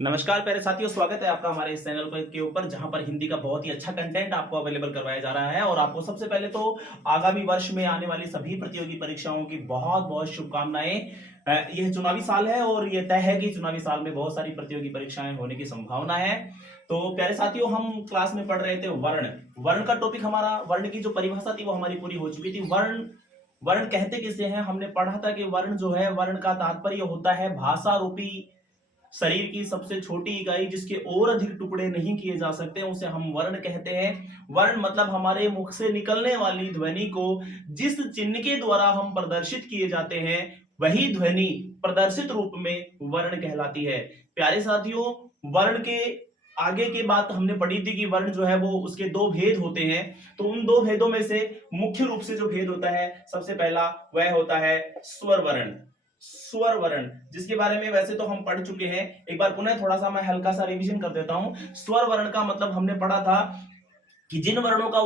नमस्कार प्यारे साथियों, स्वागत है आपका हमारे इस चैनल के ऊपर जहां पर हिंदी का बहुत ही अच्छा कंटेंट आपको अवेलेबल करवाया जा रहा है। और आपको सबसे पहले तो आगामी वर्ष में आने वाली सभी प्रतियोगी परीक्षाओं की बहुत बहुत शुभकामनाएं। यह चुनावी साल है और यह तय है कि चुनावी साल में बहुत सारी प्रतियोगी परीक्षाएं होने की संभावना है। तो प्यारे साथियों, हम क्लास में पढ़ रहे थे वर्ण। वर्ण का टॉपिक हमारा, वर्ण की जो परिभाषा थी वो हमारी पूरी हो चुकी थी। वर्ण वर्ण कहते किसे हैं, हमने पढ़ा था कि वर्ण जो है, वर्ण का तात्पर्य होता है भाषा रूपी शरीर की सबसे छोटी इकाई जिसके और अधिक टुकड़े नहीं किए जा सकते, उसे हम वर्ण कहते हैं। वर्ण मतलब हमारे मुख से निकलने वाली ध्वनि को जिस चिन्ह के द्वारा हम प्रदर्शित किए जाते हैं, वही ध्वनि प्रदर्शित रूप में वर्ण कहलाती है। प्यारे साथियों, वर्ण के आगे की बात हमने पढ़ी थी कि वर्ण जो है वो उसके दो भेद होते हैं। तो उन दो भेदों में से मुख्य रूप से जो भेद होता है, सबसे पहला वह होता है स्वर वर्ण। स्वर वर्ण, जिसके बारे में वैसे तो हम पढ़ चुके हैं, एक बार पुनः थोड़ा सा मैं हल्का सा रिवीजन कर देता हूं। स्वर वर्ण का मतलब हमने पढ़ा था कि जिन वर्णों का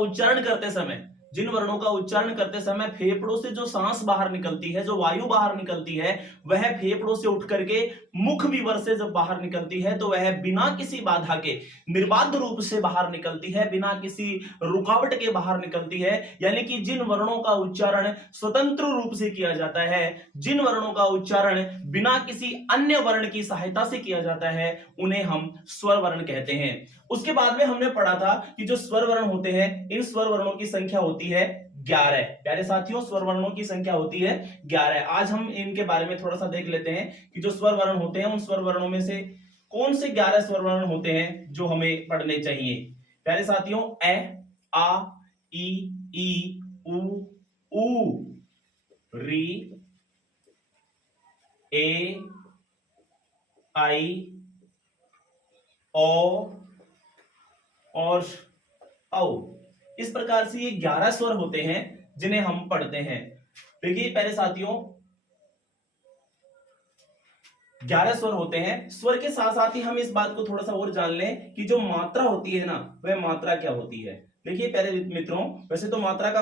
उच्चारण करते समय फेफड़ों से जो सांस बाहर निकलती है, जो वायु बाहर निकलती है, वह फेफड़ों से उठ करके मुख विवर से जब बाहर निकलती है तो वह बिना किसी बाधा के निर्बाध रूप से बाहर निकलती है, बिना किसी रुकावट के बाहर निकलती है। यानी कि जिन वर्णों का उच्चारण स्वतंत्र रूप से किया जाता है, जिन वर्णों का उच्चारण बिना किसी अन्य वर्ण की सहायता से किया जाता है, उन्हें हम स्वर वर्ण कहते हैं। उसके बाद में हमने पढ़ा था कि जो स्वर वर्ण होते हैं, इन स्वर वर्णों की संख्या होती है 11। प्यारे साथियों, स्वर वर्णों की संख्या होती है 11। आज हम इनके बारे में थोड़ा सा देख लेते हैं कि जो स्वर वर्ण होते हैं, उन स्वर वर्णों में से कौन से 11 स्वर वर्ण होते हैं जो हमें पढ़ने चाहिए। प्यारे साथियों, ए, आ, ई, उ, री, ए, आई, ओ और औ। इस प्रकार से ये 11 स्वर होते हैं जिन्हें हम पढ़ते हैं। देखिए प्यारे साथियों, 11 स्वर होते हैं। स्वर के साथ साथ ही हम इस बात को थोड़ा सा और जान लें कि जो मात्रा होती है ना, वह मात्रा क्या होती है। देखिए प्यारे मित्रों, वैसे तो मात्रा का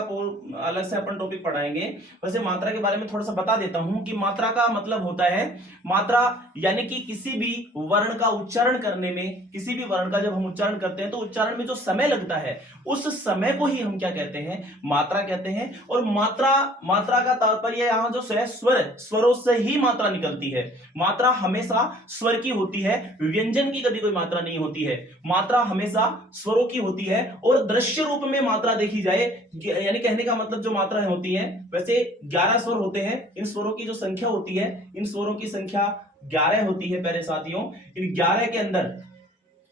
अलग से अपन टॉपिक पढ़ाएंगे। वैसे मात्रा के बारे में थोड़ा सा बता देता हूं कि मात्रा का मतलब होता है, मात्रा यानी कि किसी भी वर्ण का उच्चारण करने में, किसी भी वर्ण का जब हम उच्चारण करते हैं तो उच्चारण में जो समय लगता है, उस समय को ही हम क्या कहते हैं, मात्रा कहते हैं। और मात्रा मात्रा का तात्पर्य यहां जो है स्वर, स्वरों से ही मात्रा निकलती है। मात्रा हमेशा स्वर की होती है, व्यंजन की कभी कोई मात्रा नहीं होती है। मात्रा हमेशा स्वरों की होती है। और दृश्य रूप में मात्रा देखी जाए, यानी कहने का मतलब जो मात्राएं होती हैं, वैसे 11 स्वर होते हैं। इन स्वरों की जो संख्या होती है, इन स्वरों की संख्या 11 होती है। प्यारे साथियों, इन 11 के अंदर,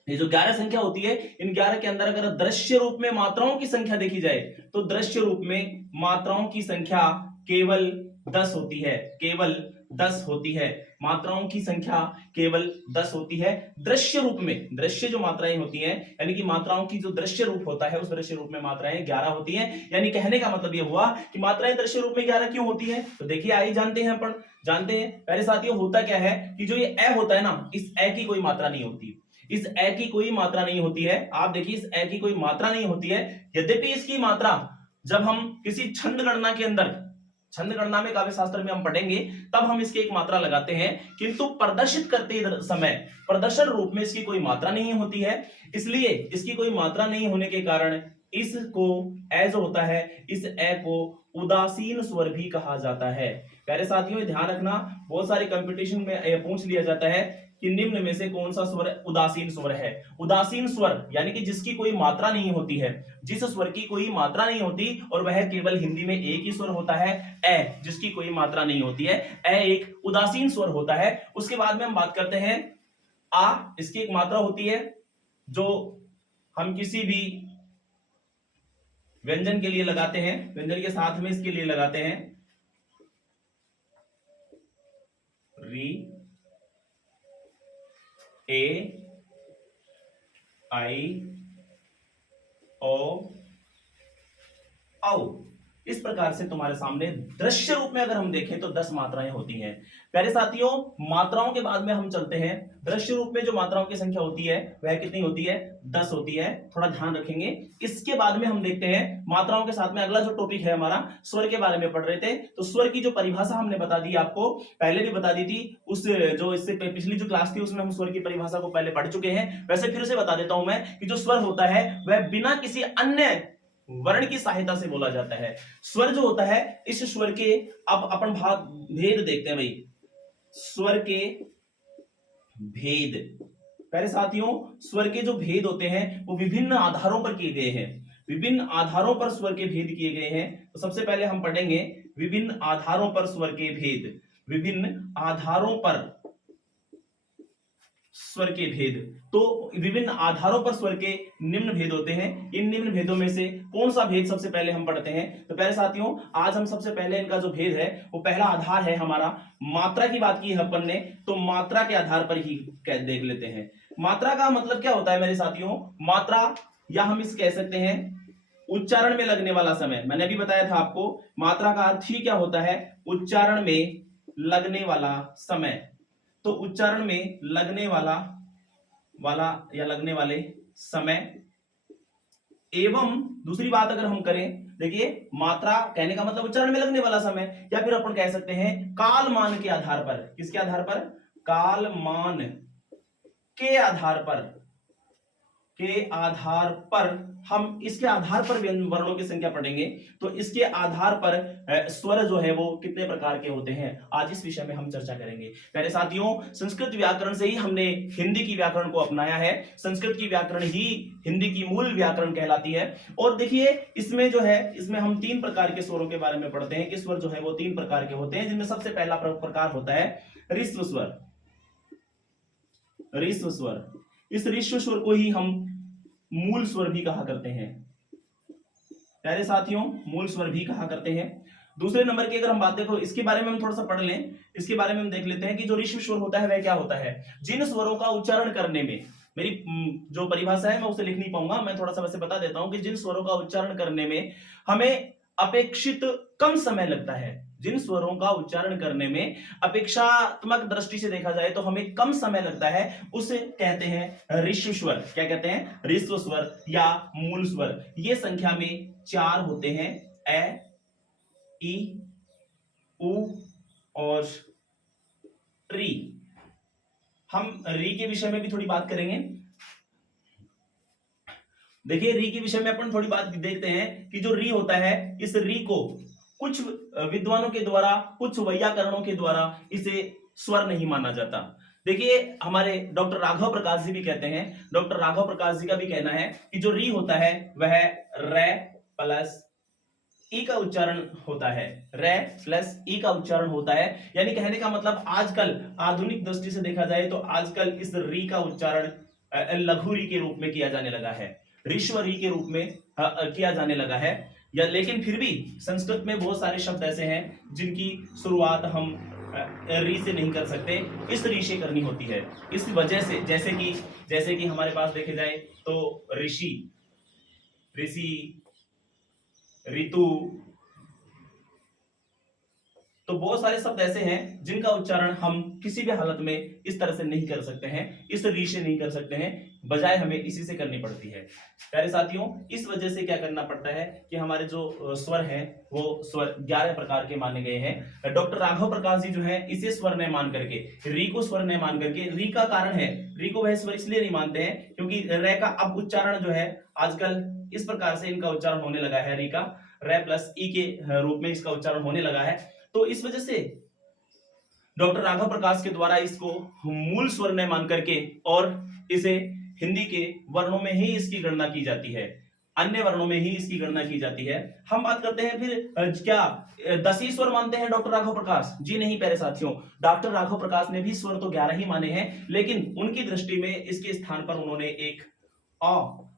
ये जो 11 संख्या होती है, इन 11 के अंदर अगर दृश्य रूप में मात्राओं की संख्या देखी जाए तो दृश्य रूप में मात्राओं की संख्या केवल 10 होती है। केवल 10 होती है। मात्राओं की संख्या केवल 10 होती है। दृश्य रूप में, दृश्य जो मात्राएं होती हैं, यानी कि मात्राओं की जो दृश्य रूप होता है, उस दृश्य रूप में मात्राएं 11 होती हैं। यानी कहने का मतलब यह हुआ कि मात्राएं दृश्य रूप में 11 क्यों होती है। तो देखिए, आइए जानते हैं। अपन जानते हैं पहले साथियों, होता क्या है कि जो ये ए होता है ना, इस ए की कोई मात्रा नहीं होती। इस ए की कोई मात्रा नहीं होती है। आप देखिए, इस ए की कोई मात्रा नहीं होती है। यद्यपि इसकी मात्रा जब हम किसी छंद गणना के अंदर, छंद गणना में काव्य शास्त्र में हम पढ़ेंगे, तब हम इसकी एक मात्रा लगाते हैं, किंतु प्रदर्शित करते समय प्रदर्शन रूप में इसकी कोई मात्रा नहीं होती है। इसलिए इसकी कोई मात्रा नहीं होने के कारण इसको, ए जो होता है, इस ए को उदासीन स्वर भी कहा जाता है। प्यारे साथियों, ध्यान रखना, बहुत सारे कंपटीशन में पूछ लिया जाता है कि निम्न में से कौन सा स्वर उदासीन स्वर है। उदासीन स्वर यानी कि जिसकी कोई मात्रा नहीं होती है, जिस स्वर की कोई मात्रा नहीं होती, और वह केवल हिंदी में एक ही स्वर होता है, ए, जिसकी कोई मात्रा नहीं होती है। ए एक उदासीन स्वर होता है। उसके बाद में हम बात करते हैं आ। इसकी एक मात्रा होती है जो हम किसी भी व्यंजन के लिए लगाते हैं, व्यंजन के साथ में इसके लिए लगाते हैं। री, ए, आई, ओ, औ। इस प्रकार से तुम्हारे सामने दृश्य रूप में अगर हम देखें तो 10 मात्राएं होती हैं। प्यारे साथियों, मात्राओं के बाद में हम चलते हैं। दृश्य रूप में जो मात्राओं की संख्या होती है वह कितनी होती है? 10 होती है, थोड़ा ध्यान रखेंगे। इसके बाद में हम देखते हैं मात्राओं के साथ में अगला जो टॉपिक है हमारा, स्वर के बारे में पढ़ रहे थे। तो स्वर की जो परिभाषा हमने बता दी, आपको पहले भी बता दी थी, उस जो इससे पिछली जो क्लास थी उसमें हम स्वर की परिभाषा को पहले पढ़ चुके हैं। वैसे फिर से बता देता हूं मैं कि जो स्वर होता है वह बिना किसी अन्य वर्ण की सहायता से बोला जाता है। स्वर जो होता है, इस स्वर के अब अपन भेद देखते हैं भाई, स्वर के भेद। प्यारे साथियों, स्वर के जो भेद होते हैं वो विभिन्न आधारों पर किए गए हैं। विभिन्न आधारों पर स्वर के भेद किए गए हैं। तो सबसे पहले हम पढ़ेंगे विभिन्न आधारों पर स्वर के भेद। विभिन्न आधारों पर स्वर के भेद। तो विभिन्न आधारों पर स्वर के निम्न भेद होते हैं। इन निम्न भेदों में से कौन सा भेद सबसे पहले हम पढ़ते हैं? तो प्यारे साथियों, आज हम सबसे पहले इनका जो भेद है वो पहला आधार है हमारा, मात्रा की बात की है अपन ने, तो मात्रा के आधार पर ही देख लेते हैं। मात्रा का मतलब क्या होता है मेरे साथियों? मात्रा, या हम इस कह सकते हैं उच्चारण में लगने वाला समय। मैंने भी बताया था आपको, मात्रा का अर्थ ही क्या होता है? उच्चारण में लगने वाला समय। तो उच्चारण में लगने वाला या लगने वाले समय। एवं दूसरी बात अगर हम करें, देखिए मात्रा कहने का मतलब उच्चारण में लगने वाला समय, या फिर अपन कह सकते हैं कालमान के आधार पर। किसके आधार पर? कालमान के आधार पर हम इसके आधार पर वर्णों की संख्या पढ़ेंगे। तो इसके आधार पर स्वर जो है वो कितने प्रकार के होते हैं, आज इस विषय में हम चर्चा करेंगे। प्यारे साथियों, संस्कृत व्याकरण से ही हमने हिंदी की व्याकरण को अपनाया है। संस्कृत की व्याकरण ही हिंदी की मूल व्याकरण कहलाती है। और देखिए इसमें जो है, इसमें हम 3 प्रकार के स्वरों के बारे में पढ़ते हैं कि स्वर जो है वो 3 प्रकार के होते हैं, जिनमें सबसे पहला प्रकार होता है ऋस्व स्वर। ऋस्व स्वर, इस ऋस्व स्वर को ही हम मूल स्वर भी कहा करते हैं। प्यारे साथियों, मूल स्वर भी कहा करते हैं। दूसरे नंबर की अगर हम बात देखो, इसके बारे में हम थोड़ा सा पढ़ लें। इसके बारे में हम देख लेते हैं कि जो ऋस्व स्वर होता है वह क्या होता है। जिन स्वरों का उच्चारण करने में, मेरी जो परिभाषा है मैं उसे लिख नहीं पाऊंगा, मैं थोड़ा सा वैसे बता देता हूं कि जिन स्वरों का उच्चारण करने में हमें अपेक्षित कम समय लगता है, जिन स्वरों का उच्चारण करने में अपेक्षात्मक दृष्टि से देखा जाए तो हमें कम समय लगता है, उसे कहते हैं ऋस्व स्वर। क्या कहते हैं? ऋस्व स्वर या मूल स्वर। ये संख्या में 4 होते हैं, ए, ई, उ और री। हम री के विषय में भी थोड़ी बात करेंगे। देखिए री के विषय में अपन थोड़ी बात देखते हैं कि जो री होता है, इस री को कुछ विद्वानों के द्वारा, कुछ वैयाकरणों के द्वारा इसे स्वर नहीं माना जाता। देखिए हमारे डॉक्टर राघव प्रकाश जी भी कहते हैं, डॉक्टर राघव प्रकाश जी का भी कहना है कि जो री होता है वह रे प्लस ई का उच्चारण होता है। रे प्लस ई का उच्चारण होता है। यानी कहने का मतलब आजकल आधुनिक दृष्टि से देखा जाए तो आजकल इस री का उच्चारण लघु री के रूप में किया जाने लगा है, ऋस्व री के रूप में किया जाने लगा है। या लेकिन फिर भी संस्कृत में बहुत सारे शब्द ऐसे हैं जिनकी शुरुआत हम री से नहीं कर सकते, इस री से करनी होती है। इस वजह से जैसे कि हमारे पास देखे जाए तो ऋषि, ऋतु, तो बहुत सारे शब्द ऐसे हैं जिनका उच्चारण हम किसी भी हालत में इस तरह से नहीं कर सकते हैं, इस री से नहीं कर सकते हैं, बजाय हमें इसी से करनी पड़ती है। प्यारे साथियों, इस वजह से क्या करना पड़ता है कि हमारे जो स्वर हैं वो स्वर 11 प्रकार के माने गए हैं। डॉक्टर राघव प्रकाश जी जो है इसे स्वर नहीं मान करके, री को स्वर नहीं मान करके, री का कारण है, री को वह स्वर इसलिए नहीं मानते हैं क्योंकि रे का अब उच्चारण जो है आजकल इस प्रकार से इनका उच्चारण होने लगा है, री का रे प्लस ई के रूप में इसका उच्चारण होने लगा है। तो इस वजह से डॉक्टर राघव प्रकाश के द्वारा इसको मूल स्वर नहीं मान करके और इसे हिंदी के वर्णों में ही इसकी गणना की जाती है, अन्य वर्णों में ही इसकी गणना की जाती है। हम बात करते हैं फिर क्या 10 ही स्वर मानते हैं डॉक्टर राघव प्रकाश जी? नहीं प्यारे साथियों, डॉक्टर राघव प्रकाश ने भी स्वर तो 11 ही माने हैं, लेकिन उनकी दृष्टि में इसके स्थान पर उन्होंने एक अ,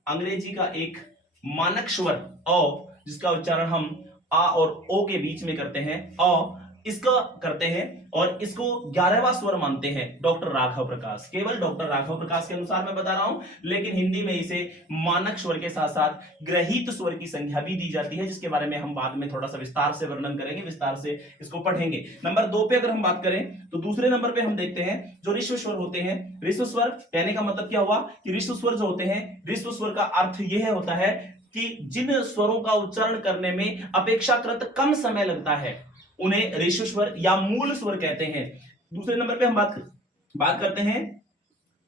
अंग्रेजी का एक मानक स्वर अ, जिसका उच्चारण हम आ और ओ के बीच में करते हैं, अ, इसका करते हैं और इसको 11वां स्वर मानते हैं डॉक्टर राघव प्रकाश, केवल डॉक्टर राघव प्रकाश के अनुसार मैं बता रहा हूं, लेकिन हिंदी में इसे मानक स्वर के साथ साथ ग्रहित स्वर की संख्या भी दी जाती है, जिसके बारे में हम बाद में थोड़ा सा विस्तार से वर्णन करेंगे, विस्तार से इसको पढ़ेंगे। नंबर 2 पे अगर हम बात करें तो दूसरे नंबर पे हम देखते हैं जो ऋष्व स्वर होते हैं। ऋष्व स्वर कहने का मतलब क्या हुआ कि ऋष्व स्वर जो होते हैं, ऋष्व स्वर का अर्थ यह होता है कि जिन स्वरों का उच्चारण करने में अपेक्षाकृत कम समय लगता है उन्हें ऋष्व स्वर या मूल स्वर कहते हैं। दूसरे नंबर पे हम बात करते हैं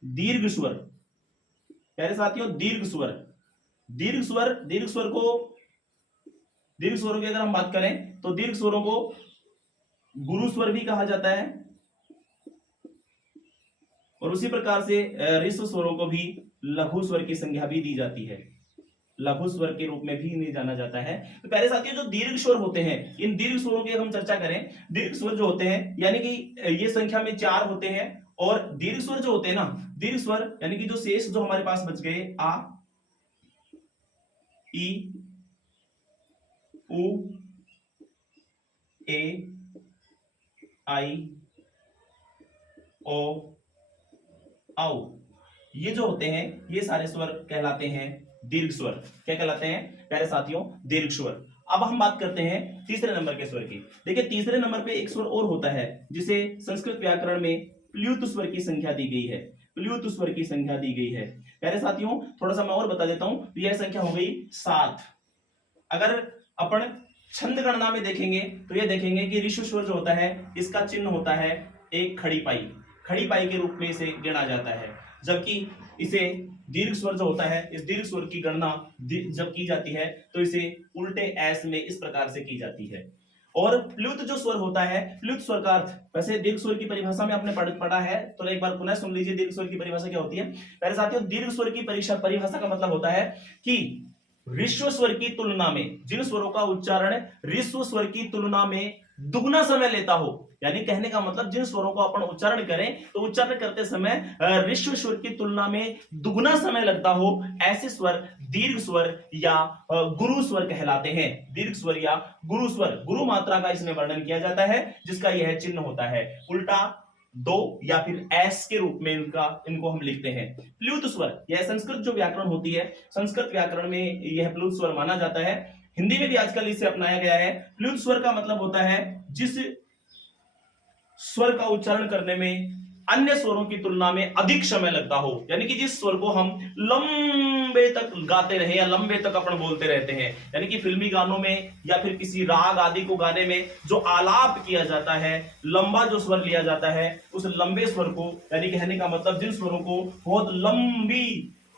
दीर्घ स्वर। प्यारे साथियों, दीर्घ स्वर, दीर्घ स्वरों की अगर हम बात करें तो दीर्घ स्वरों को गुरु स्वर भी कहा जाता है और उसी प्रकार से ऋष्व स्वरों को भी लघु स्वर की संज्ञा भी दी जाती है, लघु स्वर के रूप में भी इन्हें जाना जाता है। तो प्यारे साथियों, जो दीर्घ स्वर होते हैं, इन दीर्घ स्वरों की हम चर्चा करें, दीर्घ स्वर जो होते हैं यानी कि ये संख्या में 4 होते हैं और दीर्घ स्वर जो होते हैं ना, दीर्घ स्वर यानी कि जो शेष जो हमारे पास बच गए आ, ई, उ, ए, आई, ओ, औ, ये जो होते हैं ये सारे स्वर कहलाते हैं दीर्घ स्वर। क्या कहलाते हैं प्यारे साथियों? दीर्घ स्वर। अब हम बात करते हैं तीसरे नंबर के स्वर की। देखिए तीसरे नंबर पे एक स्वर और होता है जिसे संस्कृत व्याकरण में प्ल्यूत स्वर की संख्या दी गई है, प्ल्यूत स्वर की संख्या दी गई है। प्यारे साथियों, थोड़ा सा मैं और बता देता हूं, तो यह संख्या हो गई 7। अगर अपन छंद गणना में देखेंगे तो यह देखेंगे कि ऋष्व स्वर जो होता है इसका चिन्ह होता है एक खड़ी पाई, खड़ी पाई के रूप में इसे गिना जाता है, जबकि इसे दीर्घ स्वर जो होता है, इस दीर्घ स्वर की गणना जब की जाती है तो इसे उल्टे एस में इस प्रकार से की जाती है। और प्ल्यूत जो स्वर होता है, प्ल्यूत स्वर का अर्थ, वैसे दीर्घ स्वर की परिभाषा में आपने पढ़ा है तो एक बार पुनः सुन लीजिए दीर्घ स्वर की परिभाषा क्या होती है। पहले साथियों, दीर्घ स्वर की परिभाषा का मतलब होता है कि ऋष्व स्वर की तुलना में, जिन स्वरों का उच्चारण ऋष्व स्वर की तुलना में दुगना समय लेता हो, यानी कहने का मतलब जिन स्वरों को अपन उच्चारण करें तो उच्चारण करते समय ऋष्व स्वर की तुलना में दुगना समय लगता हो, ऐसे स्वर दीर्घ स्वर या गुरु स्वर कहलाते हैं। दीर्घ स्वर या गुरु स्वर, गुरु मात्रा का इसमें वर्णन किया जाता है, जिसका यह चिन्ह होता है उल्टा 2 या फिर एस के रूप में इनको हम लिखते हैं। प्ल्यूत स्वर, यह संस्कृत जो व्याकरण होती है, संस्कृत व्याकरण में यह प्ल्यूत स्वर माना जाता है। हिंदी में भी आजकल इसे अपनाया गया है। प्ल्यूत स्वर का मतलब होता है जिस स्वर का उच्चारण करने में अन्य स्वरों की तुलना में अधिक समय लगता हो, यानी कि जिस स्वर को हम लंबे तक गाते रहे या लंबे तक अपन बोलते रहते हैं, यानी कि फिल्मी गानों में या फिर किसी राग आदि को गाने में जो आलाप किया जाता है, लंबा जो स्वर लिया जाता है, उस लंबे स्वर को, यानी कहने का मतलब जिन स्वरों को बहुत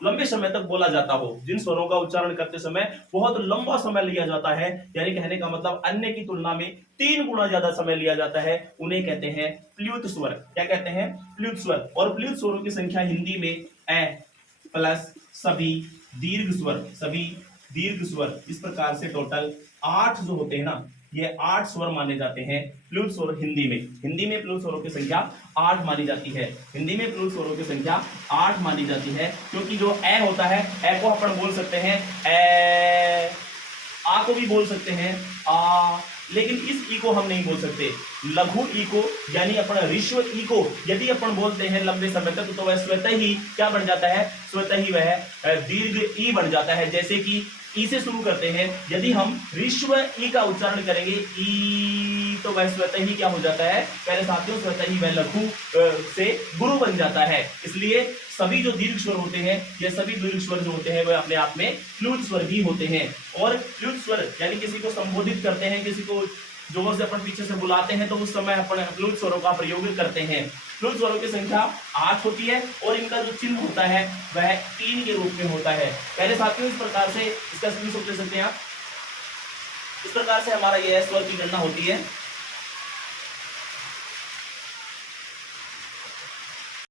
लंबे समय तक बोला जाता हो, जिन स्वरों का उच्चारण करते समय बहुत लंबा समय लिया जाता है, यानी कहने का मतलब अन्य की तुलना में 3 गुना ज्यादा समय लिया जाता है, उन्हें कहते हैं प्ल्यूत स्वर। क्या कहते हैं? प्ल्यूत स्वर। और प्ल्यूत स्वरों की संख्या हिंदी में ए प्लस सभी दीर्घ स्वर, इस प्रकार से टोटल 8 जो होते हैं ना, ये 8 स्वर माने जाते हैं प्ल्यूत स्वर हिंदी में प्ल्यूत स्वरों की संख्या 8 मानी जाती है। हिंदी में प्ल्यूत स्वरों की संख्या 8 मानी जाती है, क्योंकि जो ए होता है, ए को अपन बोल सकते हैं ए, आ को भी बोल सकते हैं आ, लेकिन इस ई को हम नहीं बोल सकते। लघु ई को यानी अपन ऋष्व ई को यदि अपन बोलते हैं लंबे समय तक तो वह स्वतः ही क्या बन जाता है? स्वतः ही वह दीर्घ ई बन जाता है। जैसे कि ई से शुरू करते हैं, यदि हम ऋष्व ई का उच्चारण करेंगे ई, तो वह स्वतः ही क्या हो जाता है? पहले साथियों, स्वतः ही वह लघु से गुरु बन जाता है। इसलिए सभी जो दीर्घ स्वर होते हैं, ये सभी दीर्घ स्वर जो होते हैं वह अपने आप में प्ल्यूत स्वर भी होते हैं। और प्ल्यूत स्वर यानी किसी को संबोधित करते हैं, किसी को जोर से अपन पीछे से बुलाते हैं, तो उस समय अपन प्ल्यूत स्वरों का प्रयोग करते हैं। प्ल्यूत स्वरों की संख्या 8 होती है और इनका जो चिन्ह होता है वह 3 के रूप में होता है। पहले साथियों, इस प्रकार से इसका स्क्रीनशॉट ले सकते हैं आप। इस प्रकार से हमारा यह स्वर की गणना होती है।